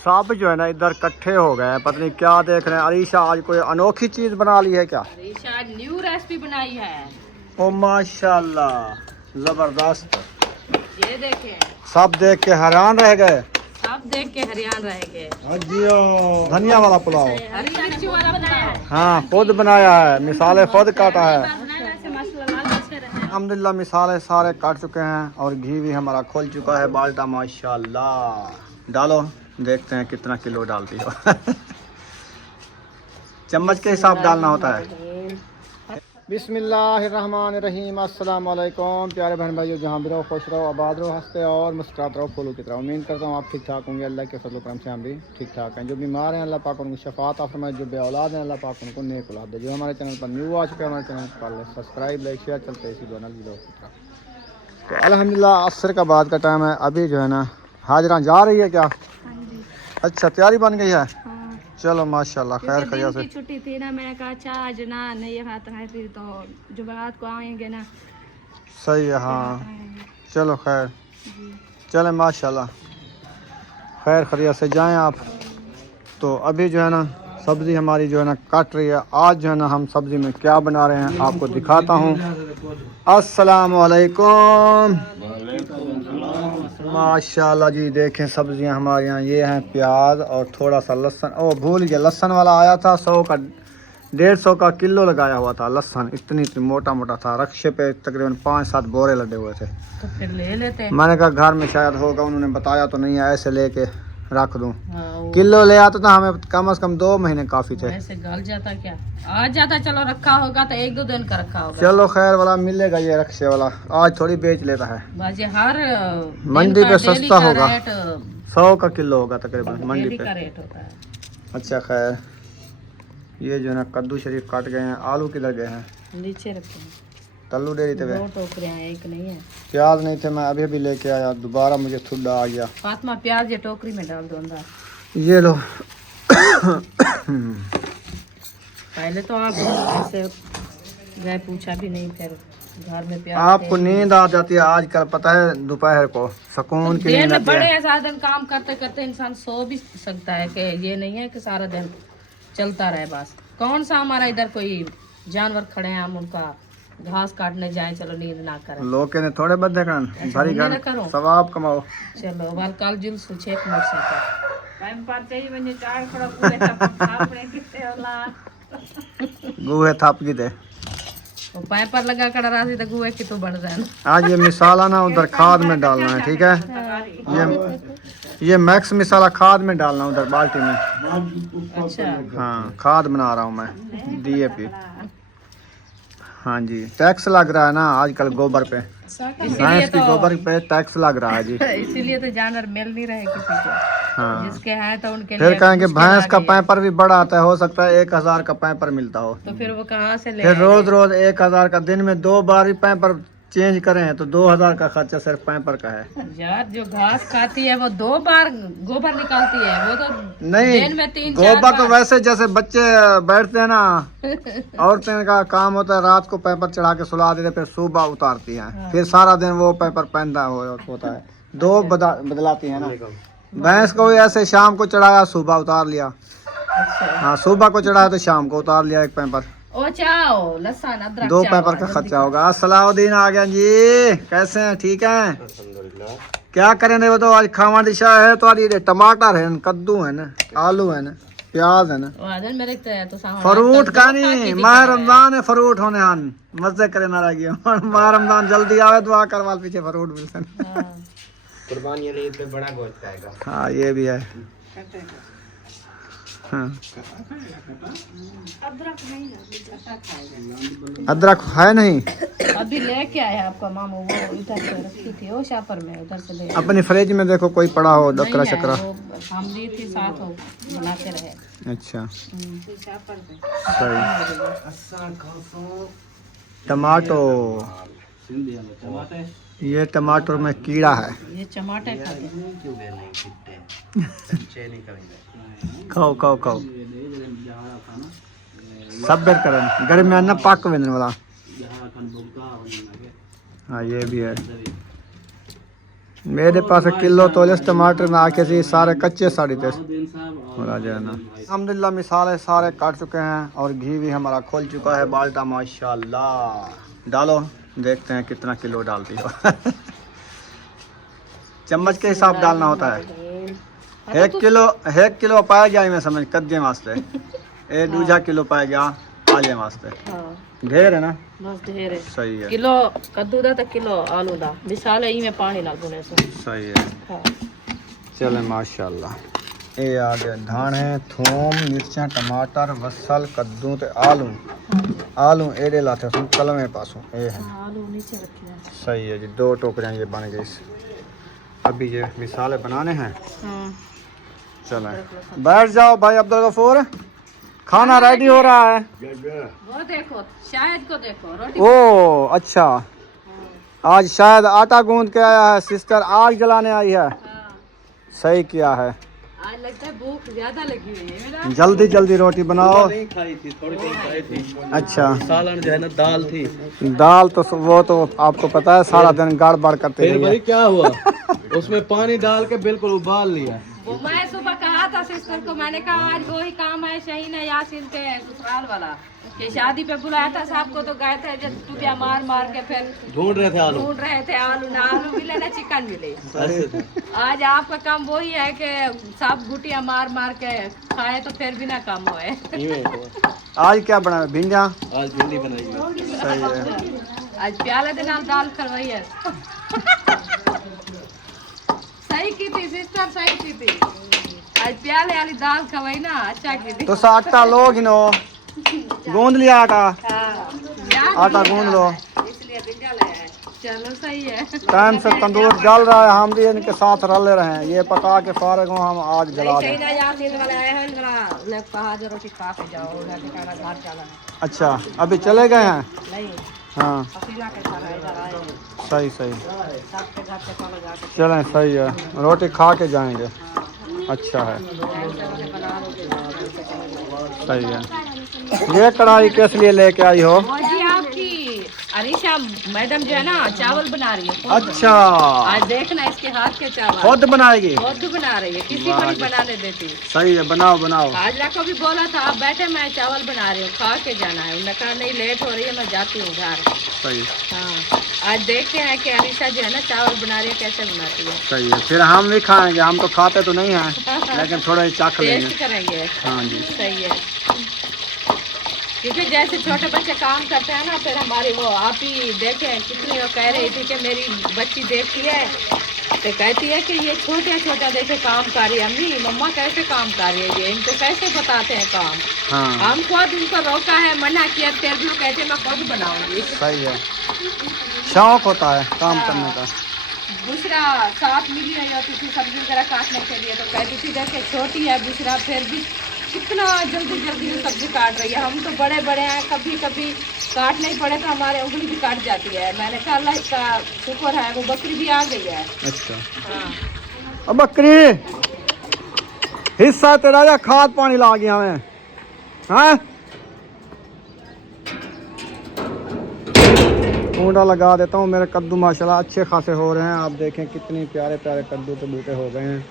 सब जो है ना इधर इकट्ठे हो गए हैं, पता नहीं क्या देख रहे हैं। अरीशा आज कोई अनोखी चीज बना ली है क्या? अरीशा आज न्यू रेसिपी बनाई है। ओ माशाल्लाह, जबरदस्त। ये देखें, सब देख के हैरान रह गए। सब देख के हैरान रह गए। धनिया वाला पुलाव हरी मिर्ची वाला बनाया है। हाँ, खुद बनाया है, मिसाले खुद काटा है। है। अल्हम्दुलिल्लाह मिसाले सारे काट चुके हैं और घी भी हमारा खोल चुका है बाल्टा। माशाल्लाह, डालो, देखते हैं कितना किलो डालती हो। चम्मच के हिसाब डालना होता है। बिस्मिल्लाहिर्रहमानिर्रहीम, अस्सलाम वालेकुम प्यारे बहन भाइयों, जहाँ भी रहो खुश रहो, आबाद रहो, हंसते और मुस्कुराते रहो फूलों की तरह। उम्मीद करता हूँ आप ठीक ठाक होंगे। अल्लाह के फजल करम से हम भी ठीक ठाक हैं। जो बीमार हैं अल्लाह पाक उनको शफात फरमाए, जो बे औलाद हैं अल्लाह पाक उनको नेक औलाद दे। जो हमारे चैनल पर न्यू आ चुके हैं हमारे चैनल पर सब्सक्राइब लाइक शेयर चलते इसी दोनों की तरह। तो अल्हम्दुलिल्लाह असर का बाद का टाइम है। अभी जो है ना हाजरा जा रही है क्या? अच्छा, तैयारी बन गई है। चलो माशाल्लाह, खैर खैरियत से। छुट्टी थी ना, मैंने कहा अच्छा आज ना नहीं खाता है, फिर तो जुमेरात को आएंगे ना। सही है, हाँ चलो खैर, चले माशाल्लाह, खैर खैरियत से जाएं आप। तो अभी जो है ना सब्ज़ी हमारी जो है ना कट रही है। आज जो है ना हम सब्ज़ी में क्या बना रहे हैं आपको दिखाता हूँ। अस्सलाम वालेकुम। माशाल्लाह जी, देखें सब्जियां हमारे यहाँ ये हैं, प्याज और थोड़ा सा लहसुन। ओ भूल गया, लहसुन वाला आया था 100 का 150 का किलो लगाया हुआ था लहसुन। इतनी मोटा मोटा था, रक्शे पे तकरीबन 5-7 बोरे लगे हुए थे। तो फिर ले लेते। मैंने कहा घर में शायद होगा, उन्होंने बताया तो नहीं है, ऐसे लेके रख दूं। किलो ले आता था, हमें कम से कम 2 महीने काफ़ी थे। ऐसे गल जाता क्या? आ जाता, चलो रखा होगा तो 1-2 दिन का रखा होगा। चलो खैर वाला मिलेगा ये रक्शे वाला, आज थोड़ी बेच लेता है। बाजी हर मंडी पे सस्ता होगा, 100 का किलो होगा तकरीबन मंडी पे। रेट होता है। अच्छा खैर, ये जो है ना कद्दू शरीफ काट गए हैं। आलू किधर गए हैं? नीचे रखते हैं। तल्लू डेरी थे। 2 टोकरियां, एक नहीं है। प्याज नहीं थे, मैं अभी अभी लेके आया, दोबारा मुझे ठुड्डा आ गया। फातिमा प्याज ये टोकरी में डाल दो अंदर। ये लो। पहले तो आप ऐसे गए पूछा भी नहीं, फिर घर में प्याज। आपको नींद आ जाती है आजकल, पता है, दोपहर को सुकून की नींद आती बड़े है। सारा दिन काम करते करते इंसान सो भी सकता है, कि ये नहीं है कि सारा दिन चलता रहे। बस कौन सा हमारा इधर कोई जानवर खड़े हैं हम उनका घास काटने जाए, चलो नींद ना करें। लोग ने थोड़े बदे कर भरी ना घर करो, सवाब कमाओ। चलो बाल कल जुल्स छेक मोटरसाइकिल गुहे थाप की दे पैपर लगा कर राशि तो गुए की तो बढ़ जाए। आज ये मिसाला ना उधर खाद में डालना है, ठीक है? ये मैक्स मिसाला खाद में डालना उधर बाल्टी में। अच्छा, हाँ, खाद बना रहा हूँ मैं, DAP। हाँ जी, टैक्स लग रहा है ना आजकल गोबर पे, भैंस की गोबर पे टैक्स लग रहा है जी। इसीलिए तो जानवर मिल नहीं रहे किसी को। हाँ, जिसके है तो उनके फिर लिए कहेंगे मुश्किल भैंस आ का गई है। पैपर भी बड़ा आता है, हो सकता है 1000 का पैपर मिलता हो। तो फिर वो कहाँ से ले फिर रोज आएंगे? रोज 1000 का, दिन में 2 बार ही पैपर चेंज करें तो 2000 का खर्चा सिर्फ पैपर का है। यार जो घास खाती है वो 2 बार गोबर निकालती है, वो तो नहीं, दिन में 3-4 गोबर तो बार। वैसे जैसे बच्चे बैठते हैं ना, औरतें का काम होता है रात को पेपर चढ़ा के सुला देते, फिर सुबह उतारती हैं। हाँ। फिर सारा दिन वो पेपर पहनता होता है, 2 बदलाती है ना। भैंस को भी ऐसे शाम को चढ़ाया, सुबह उतार लिया। अच्छा, हाँ, सुबह को चढ़ाया तो शाम को उतार लिया एक पेपर। ओ चाओ लहसुन अदरक 2 चाओ, पेपर का जल्दी खर्चा होगा। अस्सलामुद्दीन आ गया जी, कैसे हैं? ठीक हैं? क्या करें, वो तो आज खावा दिशा है तो आज टमाटर है, कद्दू है ना, आलू है ना, प्याज है ना, वादन मेरे तो फ्रूट का नहीं, माह रमजान है, फ्रूट होने हन मजे करे ना रह गया। माह रमजान जल्दी आवे, दुआ करवाल पीछे फ्रूट मिलते हैं। कुर्बानी वाले ईद पे बड़ा गोश्त आएगा। हाँ ये भी है। हाँ, अदरक है नहीं, अभी लेके आया आपका मामू, वो इधर से रखी थी वो शापर में, उधर से ले आया। अपनी फ्रिज में देखो कोई पड़ा हो, डकरा नहीं है, शकरा। वो हम ली थी साथ, हो बनाते रहे। अच्छा शापर में सही। टमाटो, ये टमाटर में कीड़ा है। ये टमाटर खाते खाओ खाओ खाओ, सब्र करन गर्मी में ना पक वेने वाला। हाँ ये भी है। मेरे पास किलो तोलिस टमाटर में आके से सारे कच्चे साड़ी थे और आ जाए ना। अल्हम्दुलिल्लाह मिसाले सारे काट चुके हैं और घी भी हमारा खोल चुका है बाल्टा माशाल्लाह। डालो देखते हैं कितना किलो डालती हो। चम्मच के हिसाब डालना होता है। 1 किलो पाया गया मैं समझ कद्दे वास्ते ए दूजा किलो पाया गया आले वास्ते ढेर है ना बस ढेर है। सही है किलो कद्दू दा तो किलो आलू दा मिसाल है में पानी ना गुने से सही है। हाँ। चले माशाल्लाह ये आ गया धान है थूम मिर्चा टमाटर बसल कद्दू ते आलू एडे लाते सुन कलमे पासों ये है आलू नीचे रखे हैं। सही है जी 2 टोकरियां ये बन गई। अभी ये मिसाले बनाने हैं। चलें बैठ जाओ भाई अब्दुल गफूर खाना रेडी हो रहा है। वो देखो शायद को देखो रोटी। ओ अच्छा आज शायद आटा गूंद के आया है सिस्टर आग जलाने आई है। हाँ। सही किया है। आज लगता है भूख ज्यादा लगी हुई है मेरा। जल्दी जल्दी रोटी बनाओ। नहीं खाई थी थोड़ी खाई थी। अच्छा सालन जो है ना दाल थी। दाल तो वो तो आपको पता है सारा दिन गाड़ करते फिर रहिए। भाई क्या हुआ उसमें पानी डाल के बिल्कुल उबाल लिया। वो मैं सुबह कहा था सिस्टर को मैंने कहा आज वो ही काम है शहीन है यासीन के ससुराल वाला कि शादी पे बुलाया था साहब को तो गए थे जब टूटिया मार के फिर ढूंढ रहे थे आलू ना आलू मिले ना चिकन मिले। आज आपका काम वही है कि सब गुटिया मार के खाए तो फिर भी ना काम होए। आज क्या बना भिंडिया आज भिंडी बनाई। सही है। आज प्याले दिन आप दाल करवाई है। सही की थी सिस्टर सही की थी। आज प्याले वाली दाल खवाई ना अच्छा की थी। तो आटा लो गिनो गूंद लिया आटा। हाँ, आटा गूंद लो इसलिए भिंडिया लाया है। चलो सही है। टाइम से तंदूर जल रहा है हम भी इनके साथ रले रहे हैं ये पका के फारग हो हम आग जला दें। अच्छा अभी चले गए हैं। नहीं हाँ पसीना के सारा इधर आए सही सही सबके घर से चलो जाके चलें सही है रोटी खा के जाएंगे। अच्छा है सही है। ये कढ़ाई किस लिए लेके आई हो? वो जी आपकी अरीशा मैडम जो है ना चावल बना रही है। अच्छा आज देखना इसके हाथ के चावल खुद बनाएगी? खुद बना रही है किसी को नहीं बनाने देती। सही है बनाओ बनाओ। हाजरा को भी बोला था आप बैठे मैं चावल बना रही हूँ खा के जाना है। उन्होंने कहा नहीं लेट हो रही है मैं जाती हूँ घर। सही हाँ आज देखते हैं कि अरीशा जो है ना चावल बना रही है कैसे बनाती है। सही है फिर हम भी खाएंगे हम तो खाते तो नहीं हैं लेकिन थोड़ा ही चख लेंगे। टेस्ट करेंगे। हाँ जी सही है क्योंकि जैसे छोटे बच्चे काम करते हैं ना फिर हमारी वो आप ही देखें कितनी वो कह रही थी कि मेरी बच्ची देखती है तो कहती है कि ये छोटा देखे काम कर रही है अम्मी मम्मा कैसे काम कर रही है ये इनको कैसे बताते हैं काम। हाँ हम खुद इनको रोका है मना किया फिर भी वो कहते मैं खुद बनाऊंगी। सही है शौक होता है काम करने का। दूसरा साथ मिली नहीं होती थी सब्जी वगैरह काटने के लिए तो कहती थी जैसे छोटी है दूसरा फिर भी कितना जल्दी सब्जी काट रही है। हम तो बड़े हैं कभी काट नहीं पड़े तो हमारे उंगली भी काट जाती है। मैंने कहा अल्लाह इसका शुक्र है वो बकरी भी आ गई है। अच्छा हाँ अब बकरी हिस्सा तेरा या खाद पानी ला गया हमें। हाँ कूड़ा लगा देता हूँ। मेरे कद्दू माशाल्लाह अच्छे खासे हो रहे हैं। आप देखें कितने प्यारे कद्दू के बूटे हो गए हैं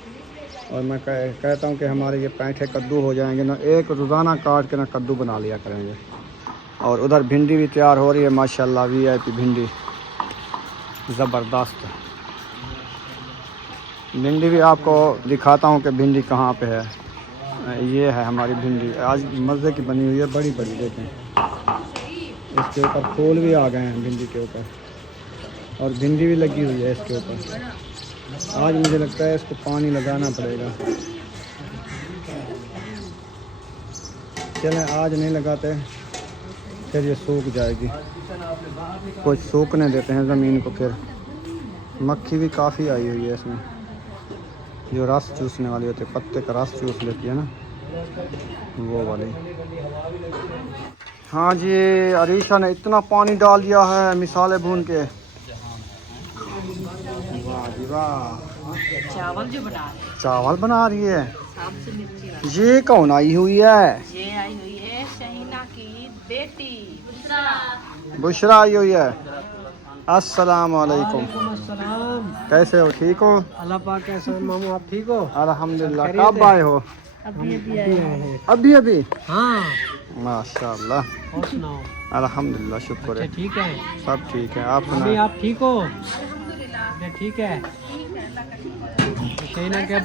और मैं कहता हूँ कि हमारे ये 65 कद्दू हो जाएंगे ना एक रोज़ाना काट के ना कद्दू बना लिया करेंगे। और उधर भिंडी भी तैयार हो रही है माशाल्लाह VIP भिंडी ज़बरदस्त। भिंडी भी आपको दिखाता हूँ कि भिंडी कहाँ पे है। ये है हमारी भिंडी आज मज़े की बनी हुई है बड़ी देखें इसके ऊपर फूल भी आ गए हैं भिंडी के ऊपर और भिंडी भी लगी हुई है इसके ऊपर। आज मुझे लगता है इसको पानी लगाना पड़ेगा। चलें आज नहीं लगाते फिर ये सूख जाएगी। कुछ सूखने देते हैं ज़मीन को। फिर मक्खी भी काफ़ी आई हुई है इसमें जो रस चूसने वाली होती है पत्ते का रस चूस लेती है ना वो वाली। हाँ जी अरीशा ने इतना पानी डाल दिया है मिसाले भून के। वाह जी वाह चावल जो बना रहे चावल बना रही है। सबसे मिर्ची ये कौन आई हुई है? ये आई हुई है शहीना की बेटी बुशरा आई हुई है। अस्सलाम वालेकुम। अस्सलाम। कैसे हो, ठीक हो? अल्लाह पाक कैसे हो मामू, आप ठीक हो? अल्हम्दुलिल्लाह। खैरियत कब है? आए हो? अभी आए हैं। अभी अभी? हाँ। माशाल्लाह। और सुनाओ। अल्हम्दुलिल्लाह, शुक्र अच्छा है। ठीक है। सब ठीक है, आप अभी सुनाएं? आप ठीक हो? अच्छा, ठीक है। शहीना के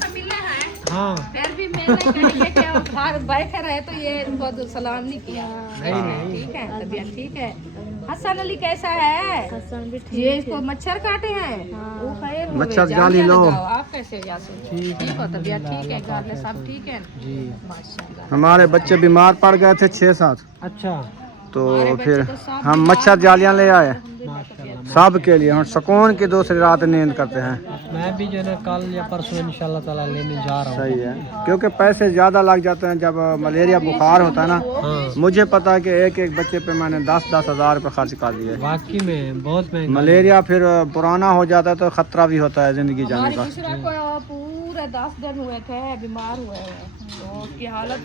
हाँ। फिर भी मैंने कहीं के बाहर बैठे रहे तो ये इनको तो सलाम नहीं किया। नहीं। ठीक है, तबीयत ठीक है। हसन अली कैसा है? हसन भी ठीक। ये इसको मच्छर काटे हैं। वो खैर हो गए, मच्छर जाली जालियां लो। लगाओ। आप कैसे हो यासिन? ठीक हो, तबीयत ठीक है, घर में सब ठीक है? जी। माशाल्लाह। हमारे बच्चे बीमार पड़ गए थे 6-7, अच्छा। तो हमारे फिर बच्चे तो सब हम बीमार मच्छर जालियां ले आए माशाल्लाह। सब के लिए। हम सुकून की दूसरी रात नींद करते हैं। मैं भी जो है ना कल या परसों इंशाल्लाह ताला लेने जा रहा हूँ। सही है, क्योंकि पैसे ज़्यादा लग जाते हैं जब मलेरिया बुखार होता है ना। हाँ। मुझे पता है कि एक एक बच्चे पे मैंने 10-10 हज़ार रुपये खर्च कर दिए। वाकई में बहुत महंगा। मलेरिया फिर पुराना हो जाता है तो खतरा भी होता है ज़िंदगी जाने हमारी का। बुशरा को पूरे 10 दिन हुए थे बीमार हुए हैं, तो उसकी हालत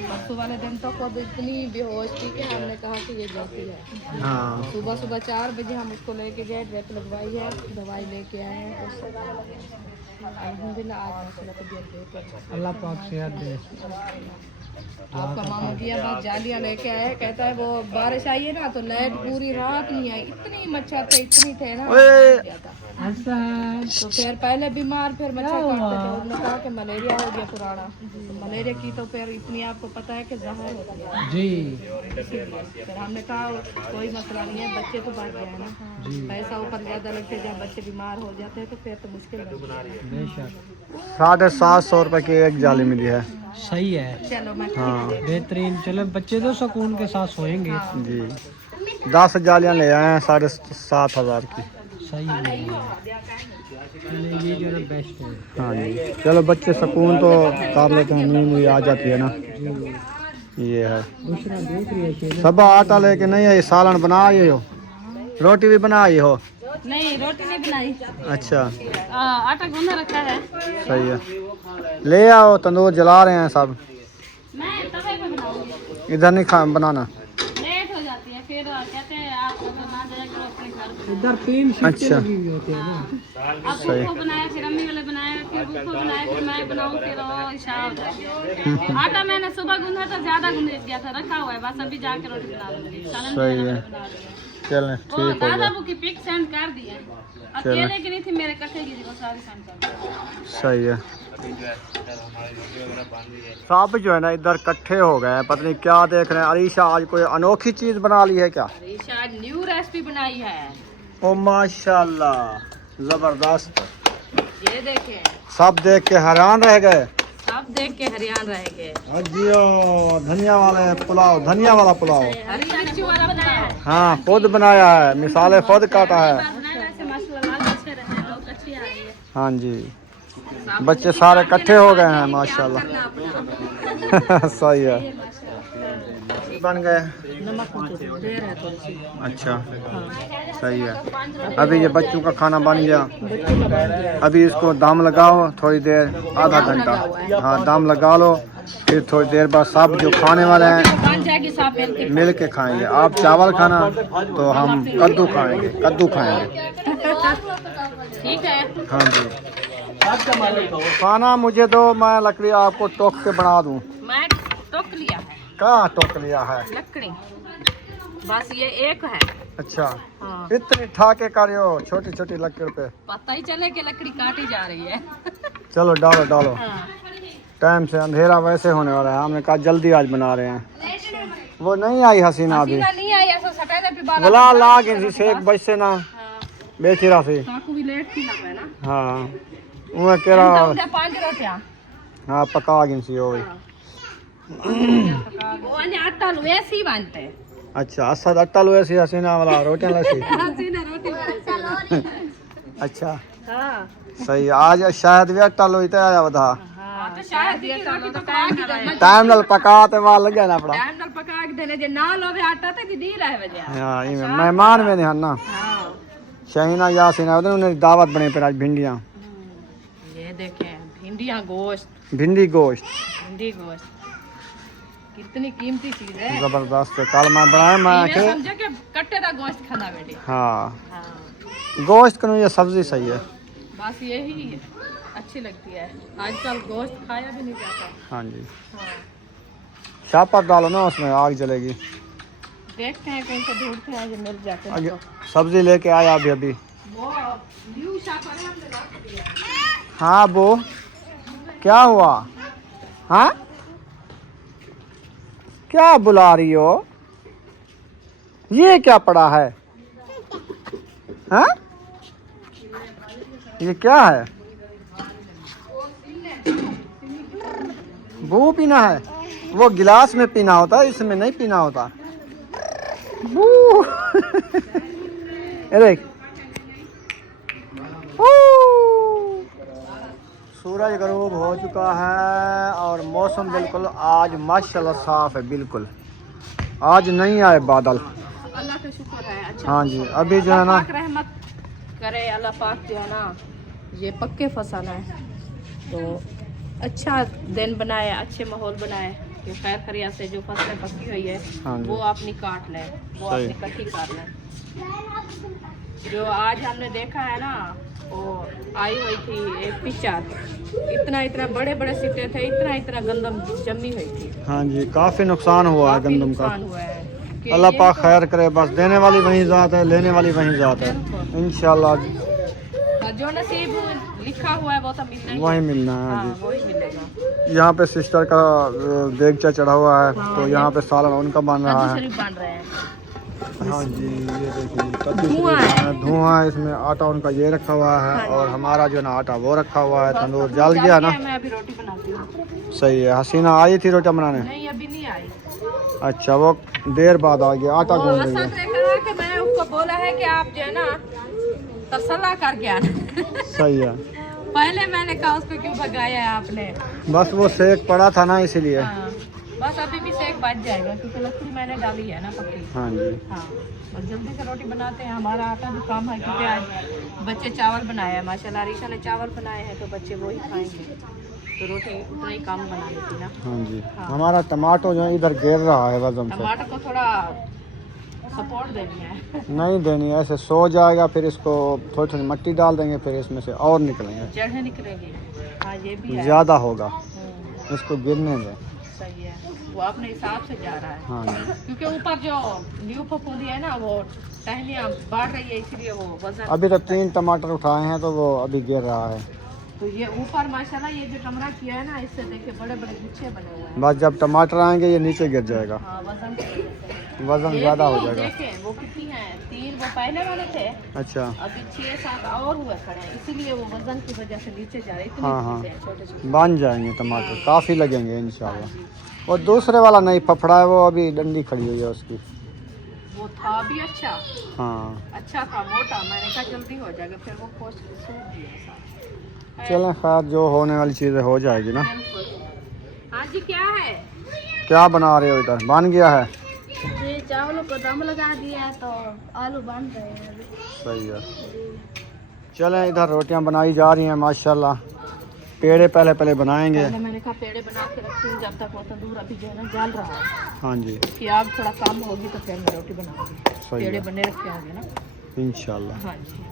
परसों वाले दिन तक तो इतनी बेहोश थी कि हमने कहा कि ये जाती है। हाँ, सुबह सुबह 4 बजे हम उसको लेके गए, ड्रिप लगवाई है, दवाई लेके आए हैं, तो अल्हम्दुलिल्लाह आज माशाल्लाह तबीयत बेहतर। अल्लाह पाक सेहत दे। आपका मामू जी बस जालियाँ लेके आए, कहता है वो बारिश आई है ना तो लाइट पूरी रात नहीं आई, इतनी मच्छर थे, इतनी थे ना। ऐसा है। तो फिर पहले बीमार, फिर मच्छर काटते थे, उन्होंने कहा कि मलेरिया हो गया पुराना। तो मलेरिया की तो फिर इतनी आपको पता है कि जहर होती है, जी। फिर हमने कहा कोई मसला नहीं है, बच्चे तो बढ़ गए हैं ना, पैसा ऊपर ज्यादा लगते हैं, जब बच्चे बीमार हो जाते हैं तो फिर तो मुश्किल है। बेशक 750 रुपये की एक जाली मिली है। सही है। चलो मैं हाँ बेहतरीन। चलो बच्चे तो सुकून के साथ सोएंगे। जी, 10 जालियाँ ले आए हैं 7,500 की। सही है। ये जो है बेस्ट है। हाँ जी, चलो बच्चे सुकून तो कर लेते हैं, नींद भी आ जाती है ना। ये है। दूसरा देख रही है शेर। सब आटा लेके नहीं आई, सालन बना आई हो, रोटी भी बना आई हो? नहीं, रोटी नहीं बनाई, अच्छा, आटा गूंदा रखा है। सही है, ले आओ, तंदूर जला रहे हैं सब। मैं तवे पे बनाऊंगी, इधर नहीं खा बनाना। लेट हो जाती है, फिर कहते हैं आप ना जाया करो अपने घर। इधर 3 शिफ्टें अच्छा। लगी हुई होती है ना। अब उसको बनाया, फिर अम्मी वाले बनाया, फिर उसको बनाया, फिर मैं बनाऊँ, फिर इशा हो जाएगी। आटा मैंने सुबह गूंदा था, ज्यादा गूंद दिया था, रखा हुआ है, बस अभी जाके रोटी बना लूंगी। सालन भी सही है। बना लूंगी। चलें, वो ठीक हो दादा गया। वो की पिक सेंड कर दिए, अकेले की नहीं थी, मेरे कट्ठे की थी, वो सारी सेंड कर दी। सही है। सब जो है ना इधर इकट्ठे हो गए हैं, पता नहीं क्या देख रहे हैं। अरीशा आज कोई अनोखी चीज बना ली है क्या? ईशा आज न्यू रेसिपी बनाई है, ओ माशाल्लाह, जबरदस्त। ये देखें, सब देख के हैरान रह गए। सब देख के हरियाण रह गए। अजियो, धनिया वाले पुलाव, धनिया वाला पुलाव। हरी मिर्ची वाला बनाया है, हाँ, खुद बनाया है, मिसाले खुद काटा है। बनाया है, माशाल्लाह लाल अच्छे रहे, लोग अच्छी आ रही है। हाँ जी, बच्चे सारे इकट्ठे हो गए हैं माशाल्लाह। सही है, बन गए। नमक देर है थोड़ी सी। अच्छा, सही है। अभी ये बच्चों का खाना बन गया, अभी इसको दम लगाओ थोड़ी देर, आधा घंटा। हाँ, दम लगा लो, फिर थोड़ी देर बाद सब जो खाने वाले हैं बन जाएगी, साफ मिल मिल के खाएंगे। आप चावल खाना तो हम कद्दू खाएंगे, कद्दू खाएंगे। ठीक है। हाँ जी, खाना मुझे दो, मैं लकड़ी आपको टोक के बना दूँ। मैं टोक लिया है, कहाँ टोक लिया है? लकड़ी बस ये एक है। अच्छा, हाँ, इतनी ठाके कर रहे हो छोटी छोटी लकड़ी पे। पता ही चले कि लकड़ी काटी जा रही है। चलो डालो डालो, हाँ। टाइम से अंधेरा वैसे होने वाला है, हमने कहा जल्दी आज बना रहे हैं। वो नहीं आई हसीना अभी, हसीना नहीं आई, ऐसा सटा दे पिबाला। बुला ला के से 1 बजे से ना हाँ, बेची रहा सी। काकू भी लेट थी ना मैं ना। हाँ, उन्हें कह रहा, उधर 5 रोटियां। हाँ पका गिन सी हो गई। वो अन्य आटा लो ऐसे ही बांधते हैं। अच्छा, असद अट्टा लो ऐसी हसीना वाला रोटियां लसी। हसीना रोटी वाली। अच्छा, हाँ, सही है। आज शायद भी अट्टा लो इतना आया बता। हाँ, तो शायद ये रोटी तो पका के देना। टाइम नाल पका ते माल लग गया ना अपना। टाइम नाल पका के देने, जे ना लोवे आटा ते की दी रहे वजह। हाँ, ये मेहमान में नहीं ना, हाँ, शहीना यासीना उन्हें दावत बने पर आज भिंडियाँ। ये देखें भिंडियाँ गोश्त, भिंडी गोश्त। भिंडी गोश्त कितनी कीमती चीज है। जबरदस्त है। कल मैं बनाया मैं ये समझो कि कट्टे का गोश्त खाना बेटे। हाँ हाँ गोश्त करूँ ये सब्जी सही है। बस यही अच्छी लगती है। आजकल गोश्त खाया भी नहीं जाता। हाँ जी हाँ शापर डालो ना उसमें आग जलेगी। देखते हैं कहीं से ढूंढते हैं जो मिल जाते आगे हैं। सब्जी लेके आया अभी। वो न्यू शापर है हमने रख दिया। हाँ वो क्या हुआ? हाँ क्या बुला रही हो? ये क्या पड़ा है? हाँ ये क्या है? वो पीना है? वो गिलास में पीना होता है, इसमें नहीं पीना होता। बू। ये देख सूरज गरूब हो चुका है और मौसम बिल्कुल आज माशाल्लाह साफ है बिल्कुल। आज नहीं आए बादल। अल्लाह का शुक्र है। अच्छा हाँ जी अभी जो है ना अल्लाह पाक रहमत करे। अल्लाह पाक जो है ना ये पक्के फसल है तो अच्छा दिन बनाए, अच्छे माहौल बनाए कि खैर खरिया से जो फसलें पकी हुई है हाँ जी। वो अपनी काट लें, वो सही। अपनी कटी कर लें। जो आज हमने देखा है ना वो आई हुई थी एक पिचार, इतना बड़े बड़े सिक्के थे, इतना गंदम जमी हुई थी। हाँ जी काफ़ी नुकसान हुआ है काफी गंदम का। नुकसान हुआ है कि अल्लाह ये पाक तो- खैर करे। बस देने वाली वही ज़ात है, लेने वाली वही ज़ात है। बिल्कुल। इंशाल्लाह जो नसीब लिखा हुआ है वो तो मिलना ही वही है। मिलना है। हाँ, हाँ जी वही मिलेगा। यहाँ पे सिस्टर का देगचा चढ़ा हुआ है हाँ, तो यहाँ पे सालन उनका बन रहा कद्दू है। शरीफ बन रहे हैं। हाँ जी ये देखिए कद्दू धुआं शरीफ है। है, धुआं है। इसमें आटा उनका ये रखा हुआ है हाँ जी। और हमारा जो ना आटा वो रखा हुआ है। बस तंदूर तो जल गया ना। मैं अभी रोटी बनाती हूँ। सही है। हसीना आई थी रोटी बनाने? नहीं अभी नहीं आई। अच्छा वो देर बाद आ गया। आटा वो गूंद रही असद है। ने कहा कि मैं उसको बोला है कि आप जो है ना तसल्ला करके आना। सही है। पहले मैंने कहा उसको क्यों भगाया है आपने। बस वो सेक पड़ा था ना इसीलिए। हाँ, बस अभी भी सेक बच जाएगा क्योंकि लकड़ी मैंने डाली है ना पक्की। हाँ जी हाँ और जल्दी से रोटी बनाते हैं। हमारा आटा भी कम है क्योंकि आज बच्चे चावल बनाए हैं माशाल्लाह। रीशा ने चावल बनाए हैं तो बच्चे वही खाएंगे तो रोटी उतना ही कम बना लेती ना। हाँ जी हाँ। हमारा टमाटो जो है इधर गिर रहा है वजन से। टमाटर को थोड़ा सपोर्ट देनी है। नहीं देनी ऐसे सो जाएगा फिर इसको थोड़ी थोड़ी मिट्टी डाल देंगे फिर इसमें से और निकलेंगे। जड़ें निकलेंगी। हाँ ये भी है। ज़्यादा होगा हम्म, इसको गिरने दें। सही है। वो अपने हिसाब से जा रहा है हाँ जी क्योंकि ऊपर जो न्यू फफूंदी है ना वो टहनियाँ बढ़ रही है इसलिए वो वजन। अभी तो 3 टमाटर उठाए हैं तो वो अभी गिर रहा है। तो ये ऊपर माशाल्लाह ये जो कमरा किया है ना इससे देखिए बड़े बड़े गुच्छे बने हुए हैं। बस जब टमाटर आएंगे ये नीचे गिर जाएगा। हाँ वजन की वजह से। वजन ये ज़्यादा भी हो जाएगा। देखें वो कितनी है 3 वो पहले वाले थे अच्छा अभी 6-7 और हुए खड़े हैं इसीलिए वो वजन की वजह से नीचे जा रहे हैं। हाँ, हाँ। इतने छोटे छोटे। बन जाएंगे टमाटर काफ़ी लगेंगे इंशाल्लाह। और दूसरे वाला नहीं फफड़ा है वो अभी डंडी खड़ी हुई है उसकी। वो था भी अच्छा हाँ था मोटा। मैंने कहा जल्दी हो जाएगा फिर वो खोज सूख गया सारा। चलें खैर जो होने वाली चीज़ें हो जाएगी ना। बिल्कुल। हाँ जी क्या है? क्या बना रहे हो इधर? बन गया है? जी चावलों को दम लगा दिया है तो आलू बन रहे हैं अभी। सही है। चलें इधर रोटियां बनाई जा रही हैं माशाल्लाह। पेड़े पहले बनाएंगे। पहले मैंने कहा पेड़े बना के रखती हूँ जब तक वो तंदूर अभी जो है ना जल रहा है हाँ जी कि आग थोड़ा कम होगी तो फिर मैं रोटी बनाऊंगी। सही पेड़े है बने रखे होंगे ना। इंशाल्लाह। हाँ जी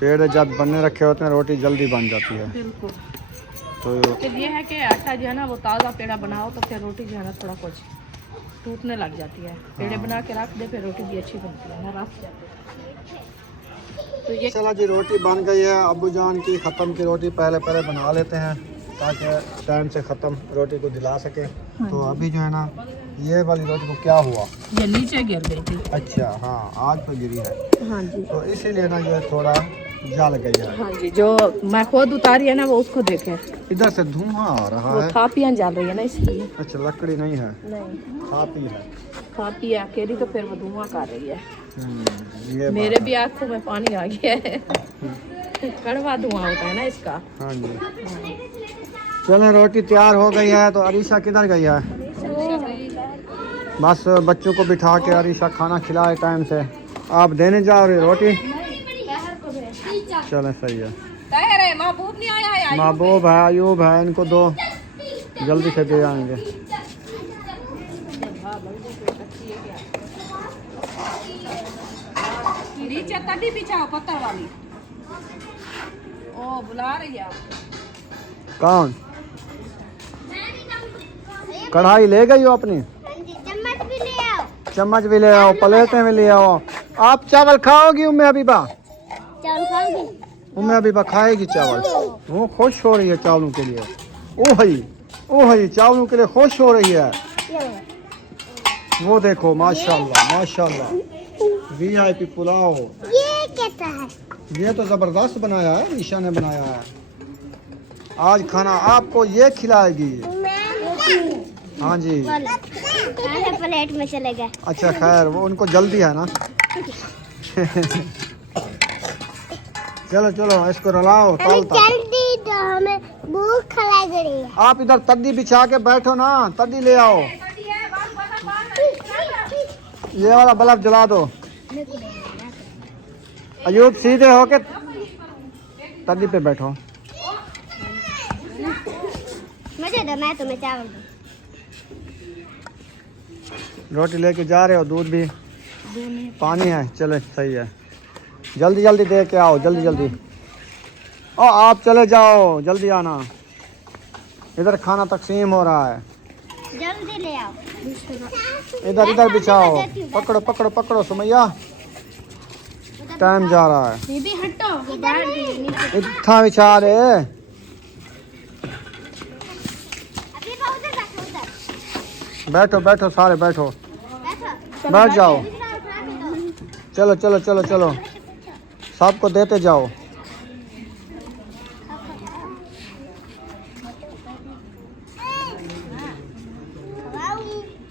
पेड़े जब बनने रखे होते हैं रोटी जल्दी बन जाती है। बिल्कुल। तो फिर ये है कि आटा जो है ना वो ताज़ा पेड़ा बनाओ तो फिर रोटी जो है ना थोड़ा कुछ टूटने लग जाती है। पेड़े बना के रख दे फिर रोटी भी अच्छी बनती है ना रस जाती है। तो ये चला जी रोटी बन गई है। अब्बू जान की ख़त्म की रोटी पहले बना लेते हैं ताकि टाइम से ख़त्म रोटी को दिला सके। तो अभी जो है ना ये वाली रोटी को क्या हुआ? ये नीचे गिर गई थी। अच्छा हाँ आग तो गिरी है हाँ जी तो इसीलिए ना ये थोड़ा जल गई है। हाँ जी जो मैं खुद उतारी है ना वो उसको देखे इधर से धुआं आ रहा वो है। थापियाँ जल रही है ना इसलिए। अच्छा लकड़ी नहीं है नहीं खापी है। थापी है अकेली तो फिर वो धुआं कर रही है। ये मेरे बात भी आंखों में पानी आ गया है। कड़वा धुआं होता है ना इसका। है। हाँ जी चलो रोटी तैयार हो गई है तो अरीशा किधर गई है? बस बच्चों को बिठा के अरीशा खाना खिलाए टाइम से। आप देने जाओ रही रोटी? चलें सही है। महबूब नहीं आया है। महबूब है अयूब है इनको दो जल्दी से दे आएंगे। नीचे तभी बिछाओ पत्थर वाली। ओ बुला रही है कौन? कढ़ाई ले गई हो अपनी? चम्मच भी ले आओ। चम्मच भी ले आओ, प्लेटें भी ले आओ। आप चावल खाओगी उम्मे हबीबा? चावल खाओगी? उम्मे हबीबा खाएगी चावल। वो खुश हो रही है चावलों के लिए। ओ भाई चावलों के लिए खुश हो रही है। वो देखो माशाल्लाह माशाल्लाह, VIP पुलाव। ये कैसा है? ये तो जबरदस्त बनाया है, ईशा ने बनाया है। आज खाना आपको ये खिलाएगी। हाँ जी। खाना प्लेट में चले गए। अच्छा खैर, वो उनको जल्दी है ना। चलो चलो इसको रलाओ। हमें जल्दी दो, हमें भूख लग रही है। आप इधर तद्दी बिछा के बैठो ना, तद्दी ले आओ। ये वाला बल्ब जला दो। अयूब सीधे होके तद्दी पे बैठो। मुझे दो, मैं तुम्हें चावल दूं। रोटी लेके जा रहे हो, दूध भी, पानी है। चलो सही है, जल्दी जल्दी दे के आओ, जल्दी जल्दी। ओ आप चले जाओ, जल्दी आना, इधर खाना तकसीम हो रहा है। जल्दी ले आओ। इधर इधर बिछाओ। पकड़ो पकड़ो पकड़ो सुमैया, टाइम जा रहा है। बीबी हटो, इतना बिछा रहे। अभी उधर बैठो, उधर बैठो बैठो सारे बैठो, बैठो। बैठ जाओ। चलो चलो चलो चलो, सबको देते जाओ।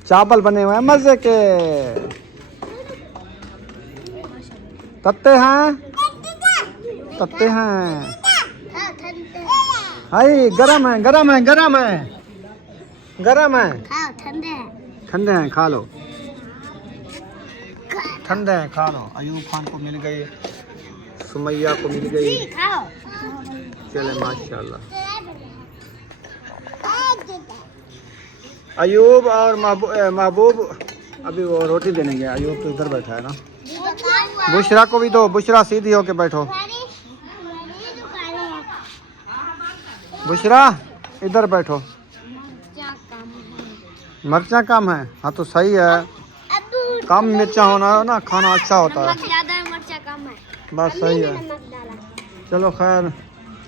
चावल बने हुए हैं मजे के। तत्ते हैं, तत्ते हैं। हाय गरम है गरम है गरम है गरम है। खाओ, ठंडे हैं। ठंडे हैं, खा लो। ठंडे हैं, खा लो। अयूब खान को मिल गई, सुमैया को मिल गई। खाओ। चले माशाल्लाह। अयूब और महबूब अभी वो रोटी देने गया। अयूब तो इधर बैठा है ना। बुशरा को भी दो, बुशरा सीधी होके बैठो। बुशरा इधर बैठो। मिर्चा कम है? हाँ तो सही है, कम मिर्चा होना है ना, खाना अच्छा होता है। ज्यादा है, मिर्चा कम है। बस सही है। नमक डाला। चलो खैर,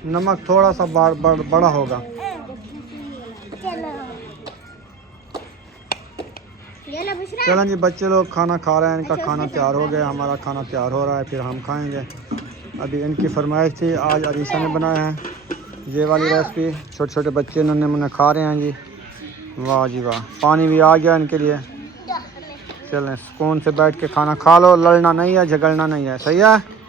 नमक थोड़ा सा बड़ा होगा। ये लो बुशरा। चलें जी, बच्चे लोग खाना खा रहे हैं, इनका खाना तैयार हो गया, हमारा खाना तैयार हो रहा है, फिर हम खाएंगे। अभी इनकी फरमाइश थी, आज अरीसा ने बनाया है ये वाली रेसिपी। छोटे छोटे बच्चे नन्हे मुन्ने खा रहे हैं जी। वाह जी वाह, पानी भी आ गया इनके लिए। चलें सुकून से बैठ के खाना खा लो, लड़ना नहीं है, झगड़ना नहीं है, सही है।